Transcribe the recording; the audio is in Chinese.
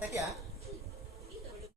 再见。